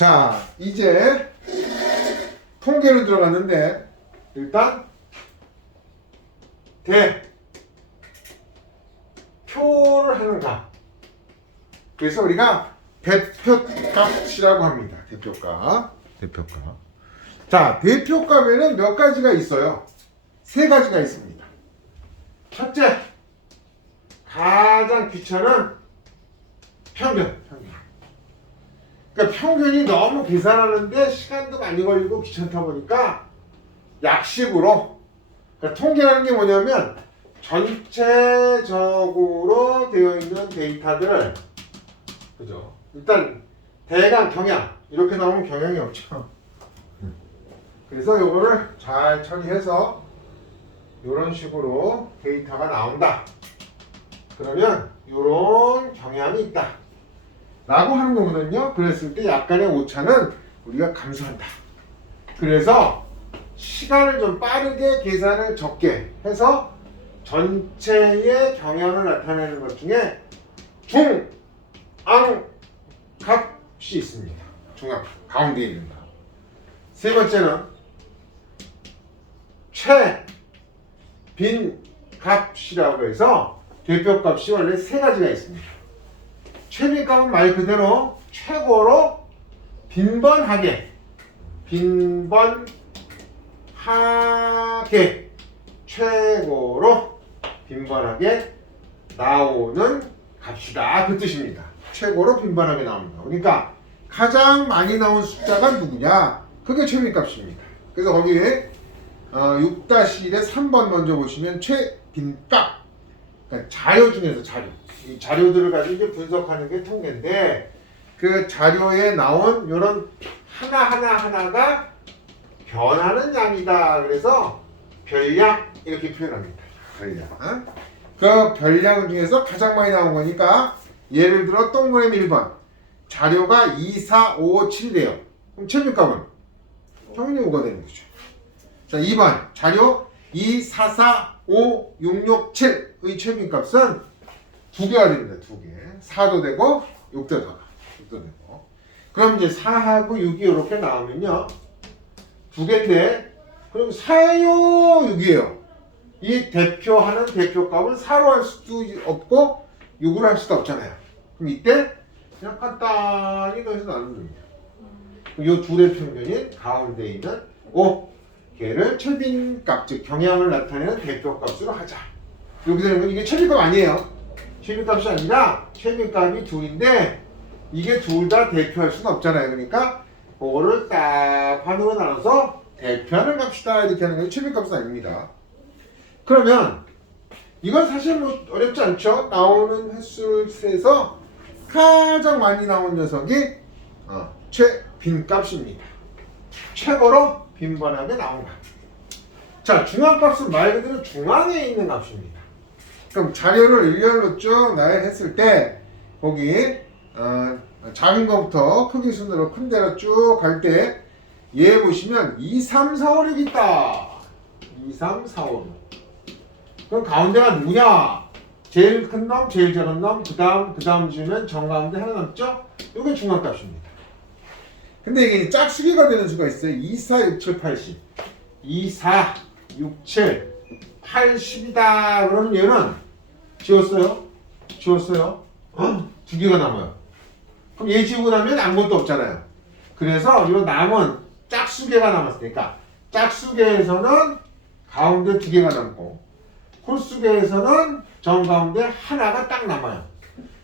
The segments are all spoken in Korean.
자, 이제 통계로 들어갔는데 일단 대표를 하는 값. 그래서 우리가 대표값이라고 합니다. 대표값. 자, 대표값에는 몇 가지가 있어요? 세 가지가 있습니다. 첫째, 가장 귀찮은 평균. 그러니까 평균이 너무 계산하는데 시간도 많이 걸리고 귀찮다 보니까 약식으로, 그러니까 통계라는 게 뭐냐면 전체적으로 되어 있는 데이터들을, 그죠? 일단 대강 경향 이렇게 나오면 경향이 없죠. 그래서 요거를 잘 처리해서 이런 식으로 데이터가 나온다. 그러면 이런 경향이 있다 라고 하는 거거든요. 그랬을 때 약간의 오차는 우리가 감수한다. 그래서 시간을 좀 빠르게 계산을 적게 해서 전체의 경향을 나타내는 것 중에 중앙 값이 있습니다. 중앙 가운데에 있는 값. 세 번째는 최빈 값이라고 해서 대표값이 원래 세 가지가 있습니다. 최빈값은 말 그대로 최고로 빈번하게 최고로 빈번하게 나오는 값이다, 그 뜻입니다. 최고로 빈번하게 나옵니다. 그러니까 가장 많이 나온 숫자가 누구냐, 그게 최빈값입니다. 그래서 거기에 6-1에 3번 먼저 보시면 최빈값, 그러니까 자료 중에서 이 자료들을 가지고 이제 분석하는 게 통계인데, 그 자료에 나온 이런 하나가 변하는 양이다. 그래서 별량 이렇게 표현합니다. 별량. 그 별량 중에서 가장 많이 나온 거니까, 예를 들어 동그라미 1번 자료가 2, 4, 5, 7이래요. 그럼 최빈값은 평균이 5가 되는 거죠. 자, 2번 자료 2, 4, 4, 5, 6, 6, 7의 최빈값은 2개가 됩니다. 2개. 4도 되고 6도 되고. 그럼 이제 4하고 6이 이렇게 나오면요, 2개인데 그럼 4예요 6이에요. 이 대표하는 대표값은 4로 할 수도 없고 6으로 할 수도 없잖아요. 그럼 이때 그냥 간단히 더해서 나누면 됩니다. 이 둘의 평균인 가운데 있는 5개를 최빈값, 즉 경향을 나타내는 대표값으로 하자. 이렇게 되는 건 이게 최빈값 아니에요. 최빈값이 아니라 최빈값이 둘인데 이게 둘 다 대표할 수는 없잖아요. 그러니까 그거를 딱 반으로 나눠서 대표하는 값이다 이렇게 하는 게 최빈값은 아닙니다. 그러면 이건 사실 뭐 어렵지 않죠. 나오는 횟수를 세서 가장 많이 나온 녀석이 최빈값입니다. 최고로 빈번하게 나온 값. 자, 중앙값은 말 그대로 중앙에 있는 값입니다. 그럼 자료를 일렬로 쭉 나열했을 때 거기 작은 거부터 크기 순으로 큰 데로 쭉 갈 때 얘 보시면 2, 3, 4, 5, 6 있다. 2, 3, 4, 5, 6. 그럼 가운데가 누구냐? 제일 큰 놈, 제일 작은 놈, 그 다음 주면 정가운데 하나 남죠? 이게 중앙값입니다. 근데 이게 짝수기가 되는 수가 있어요. 2, 4, 6, 7, 80. 2, 4, 6, 7, 80이다. 그러면 얘는 지웠어요? 두 개가 남아요. 그럼 얘 지우고 나면 아무것도 없잖아요. 그래서 이 남은 짝수계가 남았으니까 짝수계에서는 가운데 두 개가 남고 홀수계에서는 정가운데 하나가 딱 남아요.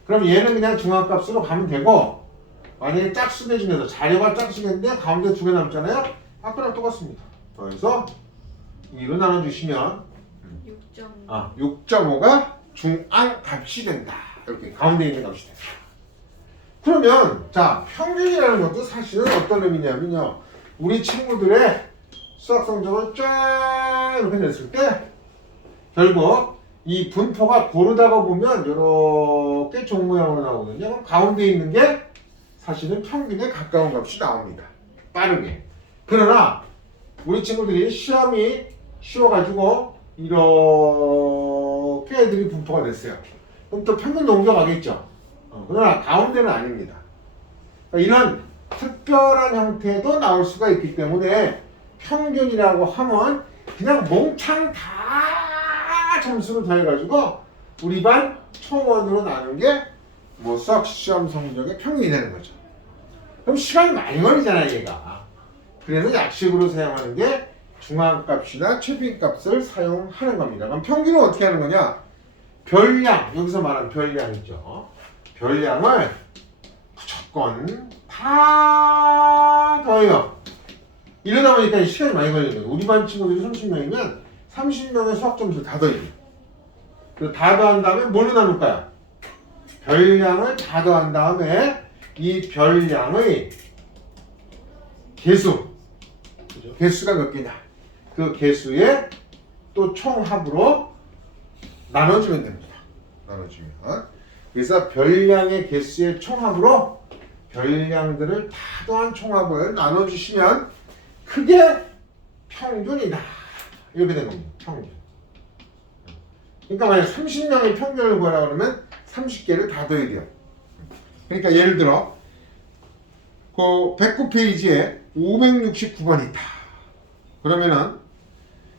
그럼 얘는 그냥 중앙값으로 가면 되고, 만약에 짝수계 중에서 자료가 짝수계인데 가운데 두 개 남잖아요. 아까랑 똑같습니다. 그래서 2로 나눠주시면 6.5가 중앙값이 된다. 이렇게 가운데 있는 값이 된다. 그러면 자, 평균이라는 것도 사실은 어떤 의미냐면요, 우리 친구들의 수학 성적을 쫙 이렇게 냈을 때 결국 이 분포가 고르다가 보면 이렇게 종 모양으로 나오거든요. 그럼 가운데 있는 게 사실은 평균에 가까운 값이 나옵니다. 빠르게. 그러나 우리 친구들이 시험이 쉬워가지고 이렇게 애들이 분포가 됐어요. 그럼 또 평균 넘겨가겠죠. 그러나 가운데는 아닙니다. 그러니까 이런 특별한 형태도 나올 수가 있기 때문에 평균이라고 하면 그냥 몽창 다 점수를 더해가지고 우리 반 총원으로 나눈 게 뭐 수학 시험 성적의 평균이 되는 거죠. 그럼 시간이 많이 걸리잖아요, 얘가. 그래서 약식으로 사용하는 게 중앙값이나 최빈값을 사용하는 겁니다. 그럼 평균은 어떻게 하는 거냐? 별량, 여기서 말하는 별량 있죠. 별량을 무조건 다 더해요. 이러다 보니까 시간이 많이 걸리는 거예요. 우리 반 친구들이 30명이면 30명의 수학 점수를 다 더해요. 그리고 다 더한 다음에 뭘로 나눌까요? 별량을 다 더한 다음에 이 별량의 개수, 그죠? 개수가 몇 개냐? 그 개수의 또 총합으로 나눠주면 됩니다. 나눠주면. 그래서 별량의 개수의 총합으로 별량들을 다 더한 총합을 나눠주시면 그게 평균이다. 이렇게 되는 겁니다. 평균. 그러니까 만약 30명의 평균을 구하라 그러면 30개를 다 더해야 돼요. 그러니까 예를 들어 그 109페이지에 569번이 있다. 그러면은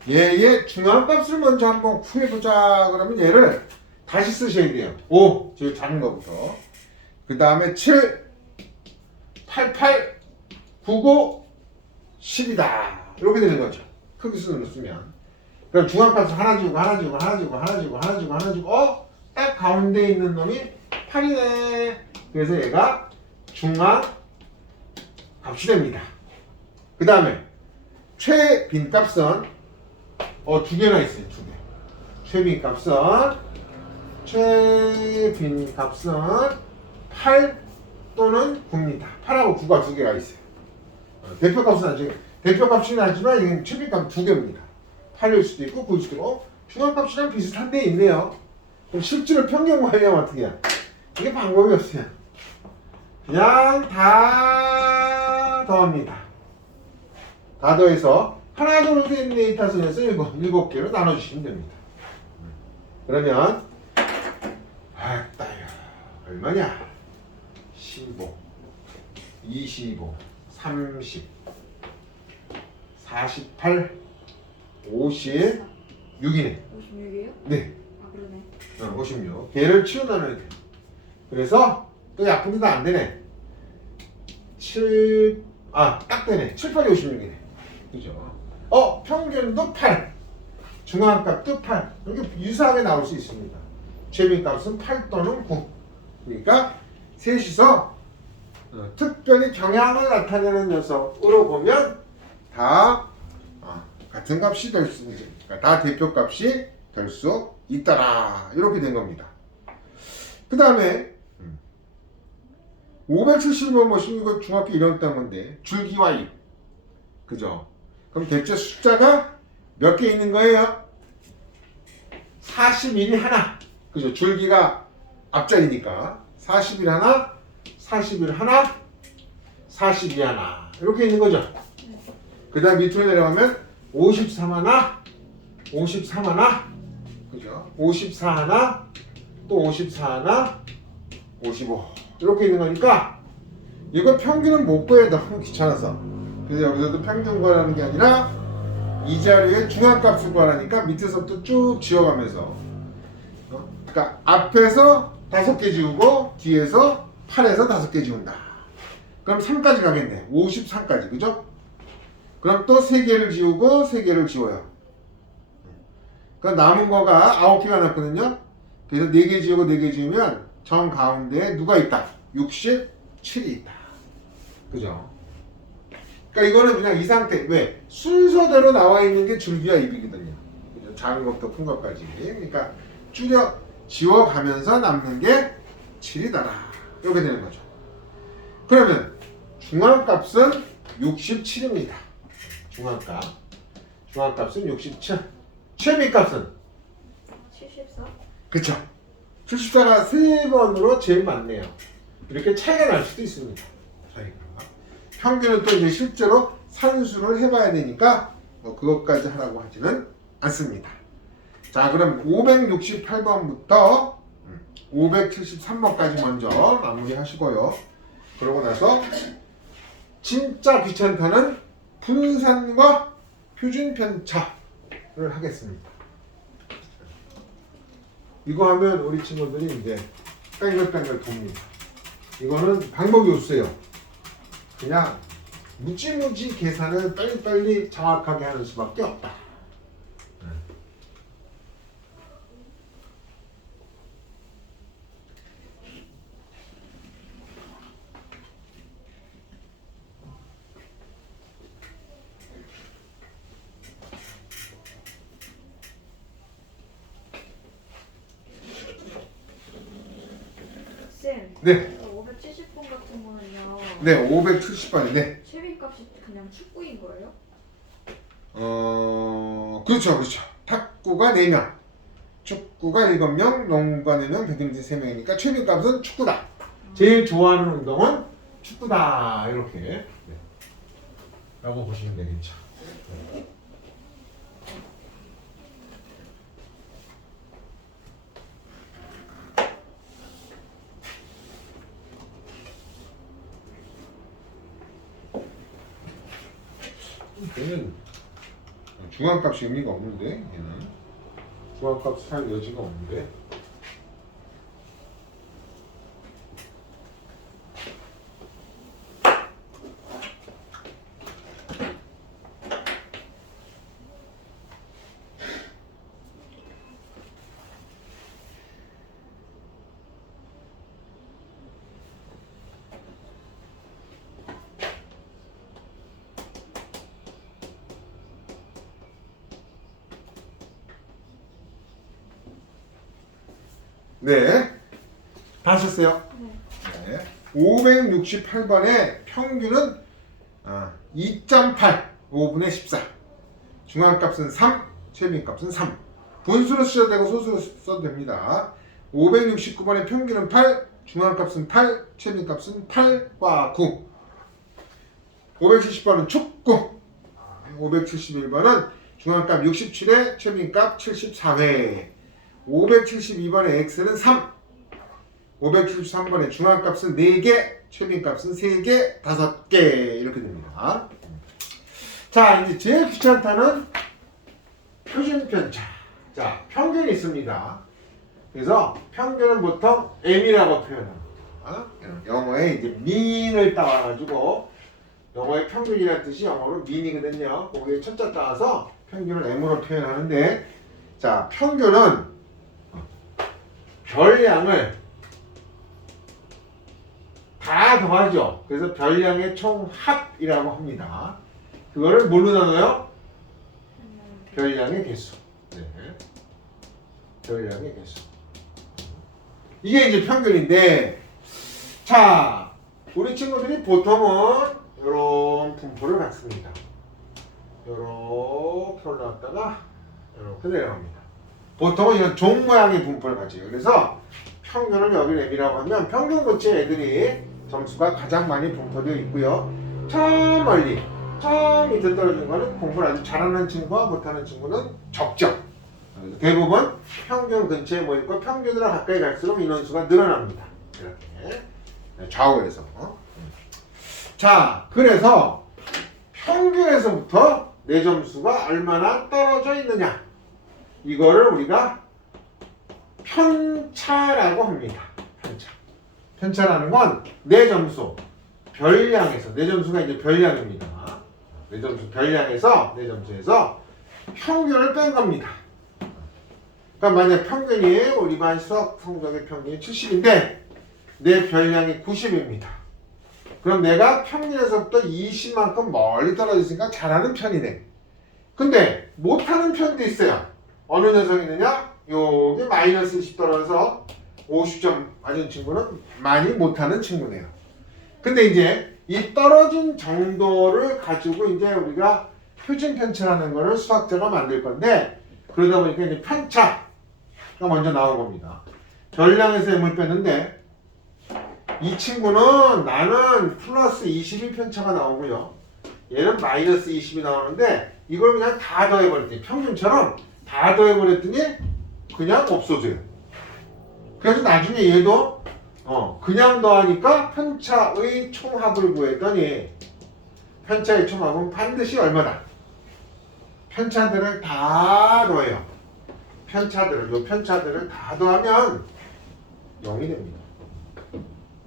얘의 중앙값을 먼저 한번 구해보자. 그러면 얘를 다시 쓰셔야 돼요. 5, 저 작은 거부터. 그 다음에 7, 88, 99, 10이다. 이렇게 되는 거죠. 크기 순으로 쓰면. 그럼 중앙값을 하나 주고 하나 주고 하나 주고 하나 주고 하나 주고 하나 주고 딱 가운데 있는 놈이 8이네. 그래서 얘가 중앙값이 됩니다. 그 다음에 최빈값은 두 개나 있어요. 두 개. 최빈값은 8 또는 9입니다. 8하고 9가 두 개가 있어요. 대표값은 아직 대표값이 나지만 이건 최빈값 두 개입니다. 8일 수도 있고 9일 수도 있고 중앙값이랑 비슷한 데 있네요. 그럼 실제로 평균 구하려면 어떻게 해요? 이게 방법이 없어요. 그냥 다 더합니다. 다 더해서 하나 둘 셋 넷 다섯 여섯 일곱 개로 나눠주시면 됩니다. 그러면 얼마냐? 15, 25, 30, 48, 56이네. 56이에요? 네. 아 그러네. 56. 걔를 치워 나눠야 돼. 그래서 또 약분도 안 되네. 7, 딱 되네. 7, 8이 56이네. 그죠? 평균도 8. 중앙값도 8. 이렇게 유사하게 나올 수 있습니다. 최빈값은 8 또는 9. 그러니까 셋이서 특별히 경향을 나타내는 녀석으로 보면 다 같은 값이 될 수 있는, 그러니까 다 대표값이 될 수 있더라. 이렇게 된 겁니다. 그 다음에 570번 보시면 이거 중학교 1학년 때 한 건데 줄기와 잎. 그죠? 그럼 대체 숫자가 몇 개 있는 거예요? 41이 하나. 그죠? 줄기가 앞자리니까 41 하나, 41 하나, 42 하나 이렇게 있는 거죠. 그 다음 밑으로 내려가면 53 하나, 53 하나, 그죠? 54 하나, 또 54 하나, 55 이렇게 있는 거니까 이거 평균은 못 구해. 너무 귀찮아서. 그래서 여기서도 평균 구하라는 게 아니라 이 자리에 중앙값을 구하라니까 밑에서부터 쭉 지워가면서 그러니까 앞에서 5개 지우고 뒤에서 8에서 5개 지운다. 그럼 3까지 가겠네. 53까지. 그죠? 그럼 또 3개를 지우고 3개를 지워요. 그러니까 남은 거가 9개가 남거든요. 그래서 4개 지우고 4개 지우면 정 가운데에 누가 있다? 67이 있다. 그죠? 그러니까 이거는 그냥 이 상태. 왜? 순서대로 나와 있는 게 줄기와 잎이거든요. 그죠? 작은 것부터 큰 것까지. 그러니까 줄여 지워가면서 남는 게 7이더라. 이렇게 되는 거죠. 그러면 중앙값은 67입니다. 중앙값은 67. 최빈값은? 74? 그쵸. 74가 3번으로 제일 많네요. 이렇게 차이가 날 수도 있습니다. 평균은 또 이제 실제로 산수를 해봐야 되니까 그것까지 하라고 하지는 않습니다. 자, 그럼 568번부터 573번까지 먼저 마무리 하시고요. 그러고 나서 진짜 귀찮다는 분산과 표준 편차를 하겠습니다. 이거 하면 우리 친구들이 이제 뺑글뺑글 돕니다. 이거는 방법이 없어요. 그냥 무지무지 계산을 빨리빨리 정확하게 하는 수밖에 없다. 쌤, 네, 570번 같은 거는요. 네, 570번인데, 네. 최빈값이 그냥 축구인 거예요? 그렇죠, 그렇죠. 탁구가 4명, 축구가 7명, 농구가 4명, 배드민턴 3명이니까 최빈값은 축구다. 제일 좋아하는 운동은 축구다. 이렇게 네. 라고 보시면 되겠죠. 얘는 중앙값이 의미가 없는데, 얘는 중앙값 살 여지가 없는데. 네, 다 하셨어요? 네. 네. 568번의 평균은 2.8, 5분의 14. 중앙값은 3, 최빈값은 3. 분수로 쓰셔도 되고 소수로 써도 됩니다. 569번의 평균은 8, 중앙값은 8, 최빈값은 8과 9. 570번은 축구. 571번은 중앙값 67회, 최빈값 74회. 572번의 x는 3. 573번의 중앙값은 4개, 최빈값은 3개, 5개 이렇게 됩니다. 자, 이제 제일 귀찮다는 표준 편차. 자, 평균이 있습니다. 그래서 평균은 보통 m이라고 표현합니다. 영어에 이제 mean을 따와가지고 영어의 평균이라는 뜻이 영어로 mean이거든요. 거기에 첫자 따와서 평균을 m으로 표현하는데, 자, 평균은 별량을 다 더하죠. 그래서 별량의 총합이라고 합니다. 그거를 뭘로 나눠요? 별량의 개수. 네. 별량의 개수. 이게 이제 평균인데, 자, 우리 친구들이 보통은 이런 분포를 갖습니다. 이렇게 올라왔다가 이렇게 내려갑니다. 보통은 이런 종 모양의 분포를 가져요. 그래서 평균을 여기 내밀라고 하면 평균 근처에 애들이 점수가 가장 많이 분포되어 있고요. 저 멀리, 저 밑에 떨어진 거는 공부를 아주 잘하는 친구와 못하는 친구는 적죠. 대부분 평균 근처에 모이고 평균으로 가까이 갈수록 인원수가 늘어납니다. 이렇게 좌우에서. 자, 그래서 평균에서부터 내 점수가 얼마나 떨어져 있느냐, 이거를 우리가 편차라고 합니다. 편차. 편차라는 건 내 점수, 별량에서, 내 점수가 이제 별량입니다. 내 점수 별량에서, 내 점수에서 평균을 뺀 겁니다. 그러니까 만약 평균이 우리 반 수학 성적의 평균이 70인데 내 별량이 90입니다. 그럼 내가 평균에서부터 20만큼 멀리 떨어졌으니까 잘하는 편이네. 근데 못하는 편도 있어요. 어느 녀석이 있느냐? 여기 마이너스 10 떨어져서 50점 맞은 친구는 많이 못하는 친구네요. 근데 이제 이 떨어진 정도를 가지고 이제 우리가 표준 편차라는 거를 수학자가 만들 건데, 그러다 보니까 이제 편차가 먼저 나온 겁니다. 별량에서 m을 뺐는데 이 친구는 나는 플러스 20이 편차가 나오고요. 얘는 마이너스 20이 나오는데 이걸 그냥 다 더해버렸더니, 평균처럼 다 더해버렸더니 그냥 없어져요. 그래서 나중에 얘도 그냥 더하니까 편차의 총합을 구했더니 편차의 총합은 반드시 얼마다? 편차들을 다 더해요. 요 편차들을 다 더하면 0이 됩니다.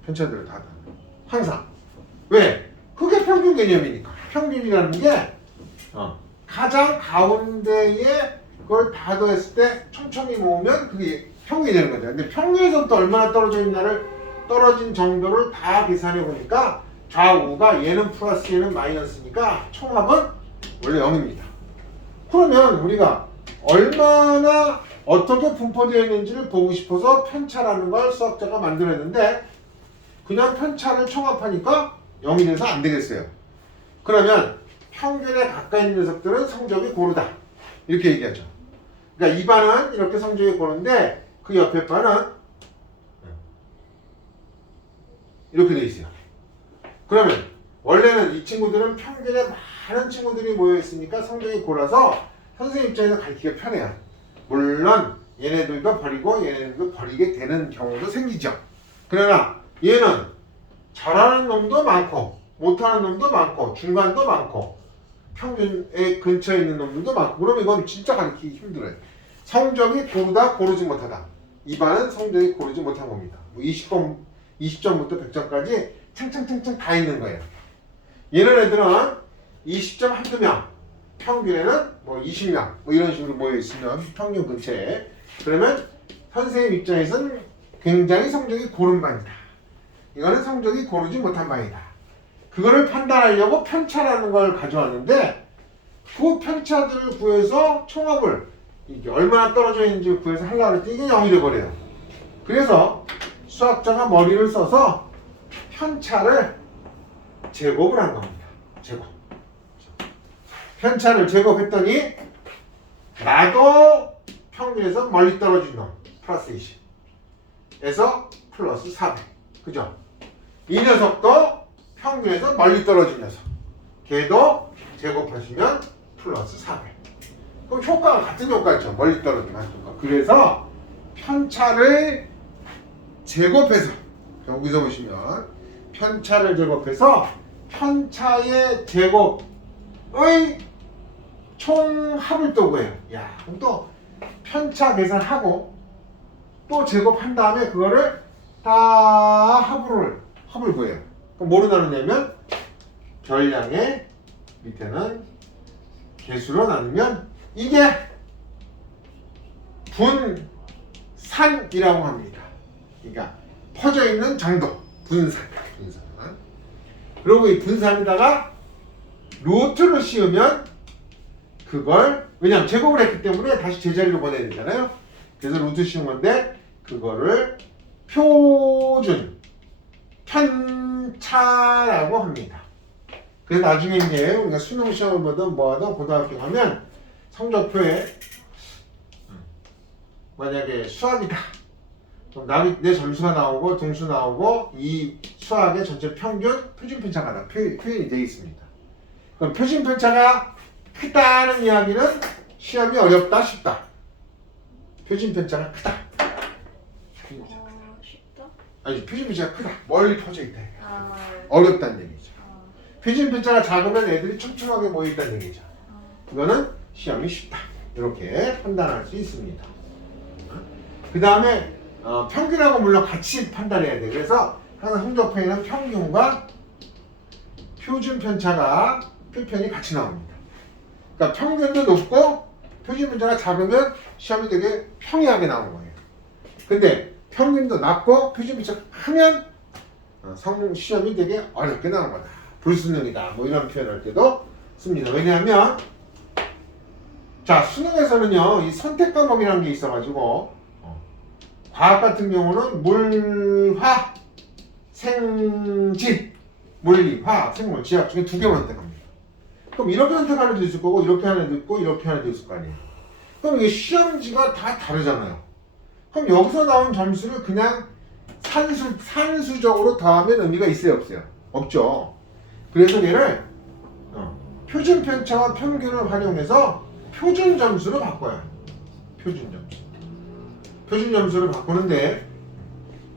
편차들을 다 더하면. 항상. 왜? 그게 평균 개념이니까. 평균이라는 게 가장 가운데에 그걸 다 더했을 때 촘촘히 모으면 그게 평균이 되는 거죠. 근데 평균에서부터 얼마나 떨어져 있나를 떨어진 정도를 다 계산해 보니까 좌우가 얘는 플러스 얘는 마이너스니까 총합은 원래 0입니다. 그러면 우리가 얼마나 어떻게 분포되어 있는지를 보고 싶어서 편차라는 걸 수학자가 만들었는데 그냥 편차를 총합하니까 0이 돼서 안 되겠어요. 그러면 평균에 가까이 있는 녀석들은 성적이 고르다. 이렇게 얘기하죠. 그러니까 이 반은 이렇게 성적이 고른데 그 옆에 반은 이렇게 돼 있어요. 그러면 원래는 이 친구들은 평균에 많은 친구들이 모여 있으니까 성적이 고라서 선생님 입장에서 가르치기가 편해요. 물론 얘네들도 버리고 얘네들도 버리게 되는 경우도 생기죠. 그러나 얘는 잘하는 놈도 많고 못하는 놈도 많고 중간도 많고 평균에 근처에 있는 놈들도 많고 그러면 이건 진짜 가르치기 힘들어요. 성적이 고르다 고르지 못하다. 이 반은 성적이 고르지 못한 겁니다. 뭐 20점부터 100점까지 창창창창 다 있는 거예요. 얘는 애들은 20점 한두 명, 평균에는 뭐 20명 뭐 이런 식으로 모여 있으면 평균 근처에 그러면 선생님 입장에서는 굉장히 성적이 고른 반이다. 이거는 성적이 고르지 못한 반이다. 그거를 판단하려고 편차라는 걸 가져왔는데 그 편차들을 구해서 총합을 이게 얼마나 떨어져 있는지 구해서 하려고 했더니 이게 0이 돼버려요. 그래서 수학자가 머리를 써서 편차를 제곱을 한 겁니다. 제곱. 편차를 제곱했더니 나도 평균에서 멀리 떨어진 놈 플러스 20에서 플러스 400 그죠? 이 녀석도 평균에서 멀리 떨어진 녀석 걔도 제곱하시면 플러스 400 그럼 효과가 같은 효과죠. 멀리 떨어진 효과. 그래서 편차를 제곱해서 여기서 보시면 편차를 제곱해서 편차의 제곱의 총합을 또 구해요. 야, 그럼 또 편차 계산하고 또 제곱한 다음에 그거를 다 합을 구해요. 그럼 뭐로 나누냐면 별량의 밑에는 개수로 나누면 이게 분산이라고 합니다. 그러니까 퍼져 있는 정도 분산. 그리고 이 분산에다가 루트를 씌우면 그걸 왜냐면 제곱을 했기 때문에 다시 제자리로 보내야 되잖아요. 그래서 루트 씌운 건데 그거를 표준 편차라고 합니다. 그래서 나중에 이제 우리가 수능 시험을 보든 뭐하든 고등학교 가면 성적표에 만약에 수학이다. 그럼 내 점수가 나오고 등수 나오고 이 수학의 전체 평균 표준 편차가 다 표현이 되어 있습니다. 그럼 표준 편차가 크다는 이야기는 시험이 어렵다 쉽다. 표준 편차가 크다. 쉽다? 아니 표준 편차가 크다. 멀리 퍼져 있다. 아, 어렵다는 얘기죠. 표준 편차가 작으면 애들이 촘촘하게 모여 있다는 얘기죠. 이거는 시험이 쉽다. 이렇게 판단할 수 있습니다. 그 다음에 평균하고 물론 같이 판단해야 돼. 그래서 항상 성적표에는 평균과 표준 편차가 표편이 같이 나옵니다. 그러니까 평균도 높고 표준 편차가 작으면 시험이 되게 평이하게 나오는 거예요. 근데 평균도 낮고 표준 편차가 크면 시험이 되게 어렵게 나오는 거다. 불수능이다. 뭐 이런 표현할 때도 씁니다. 왜냐하면 자 수능에서는요 이 선택 과목이라는 게 있어가지고 과학 같은 경우는 물, 화, 생지, 물리, 화학, 생물, 지학 중에 2개만 선택합니다. 그럼 이렇게 선택하는 애도 있을 거고 이렇게 하는 애도 있고 이렇게 하는 애도 있을 거 아니에요. 그럼 이게 시험지가 다 다르잖아요. 그럼 여기서 나온 점수를 그냥 산수적으로 더하면 의미가 있어요 없어요? 없죠. 그래서 얘를 표준 편차와 평균을 활용해서 표준 점수로 바꿔요. 표준 점수. 표준 점수를 바꾸는데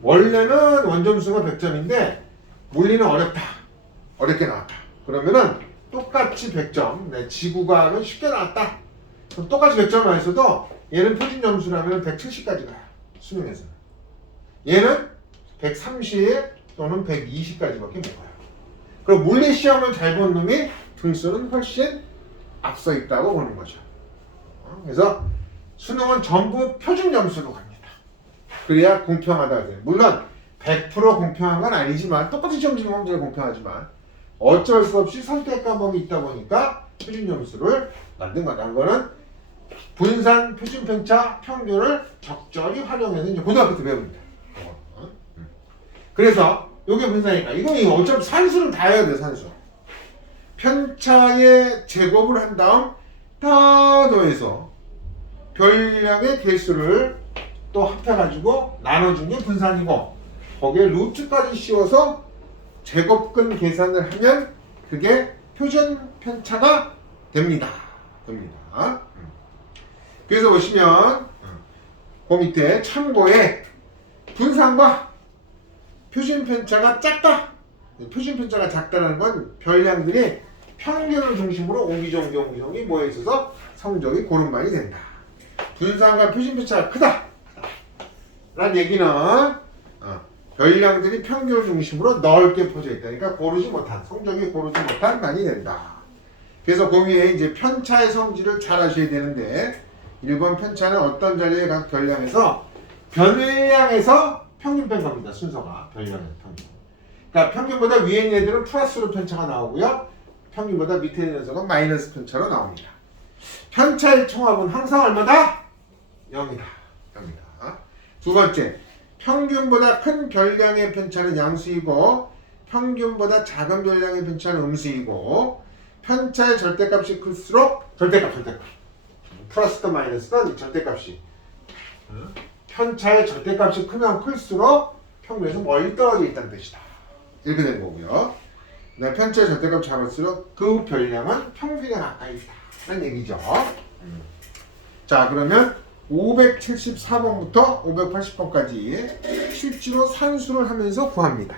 원래는 원점수가 100점인데 물리는 어렵다. 어렵게 나왔다. 그러면은 똑같이 100점. 네, 지구과학은 쉽게 나왔다. 그럼 똑같이 100점만 있어도 얘는 표준 점수라면 170까지 가요. 수능에서는. 얘는 130 또는 120까지밖에 못 가요. 그럼 물리 시험을 잘 본 놈이 등수는 훨씬 앞서 있다고 보는 거죠. 그래서 수능은 전부 표준 점수로 갑니다. 그래야 공평하다. 물론 100% 공평한 건 아니지만 똑같이 시험 치는 건 제일 공평하지만 어쩔 수 없이 선택 과목이 있다 보니까 표준 점수를 만든 거다. 그거는 분산, 표준 편차, 평균을 적절히 활용해서 이제 고등학교 때 배웁니다. 그래서 이게 분산이니까 이거 어차피 산수는 다 해야 돼. 산수. 편차의 제곱을 한 다음 다 더해서 별량의 개수를 또 합해가지고 나눠준 게 분산이고 거기에 루트까지 씌워서 제곱근 계산을 하면 그게 표준 편차가 됩니다. 그래서 보시면 그 밑에 참고에 분산과 표준 편차가 작다. 표준 편차가 작다는 건 별량들이 평균을 중심으로 옹기종기 모여 있어서 성적이 고름만이 된다. 분산과 표준 편차가 크다. 라는 얘기는 별량들이 평균을 중심으로 넓게 퍼져 있다. 그러니까 성적이 고르지 못한 만이 된다. 그래서 그 위에 이제 편차의 성질을 잘 아셔야 되는데 1번 편차는 어떤 자리에 각 별량에서 별량에서 평균 뺀 겁니다. 순서가 별량에서 평균. 그러니까 평균보다 위에 있는 애들은 플러스로 편차가 나오고요. 평균보다 밑에 있는 녀석은 마이너스 편차로 나옵니다. 편차의 총합은 항상 얼마다? 0이다. 두 번째, 평균보다 큰 별량의 편차는 양수이고 평균보다 작은 별량의 편차는 음수이고 편차의 절대값이 클수록 절대값 플러스든 마이너스든 절대값이 편차의 절대값이 크면 클수록 평균에서 멀리 떨어져 있다는 뜻이다. 이렇게 된 거고요. 편차의 절대값이 작을수록 그 별량은 평균에 가까이 있다 라는 얘기죠. 자, 그러면 574번부터 580번까지 실제로 산수를 하면서 구합니다.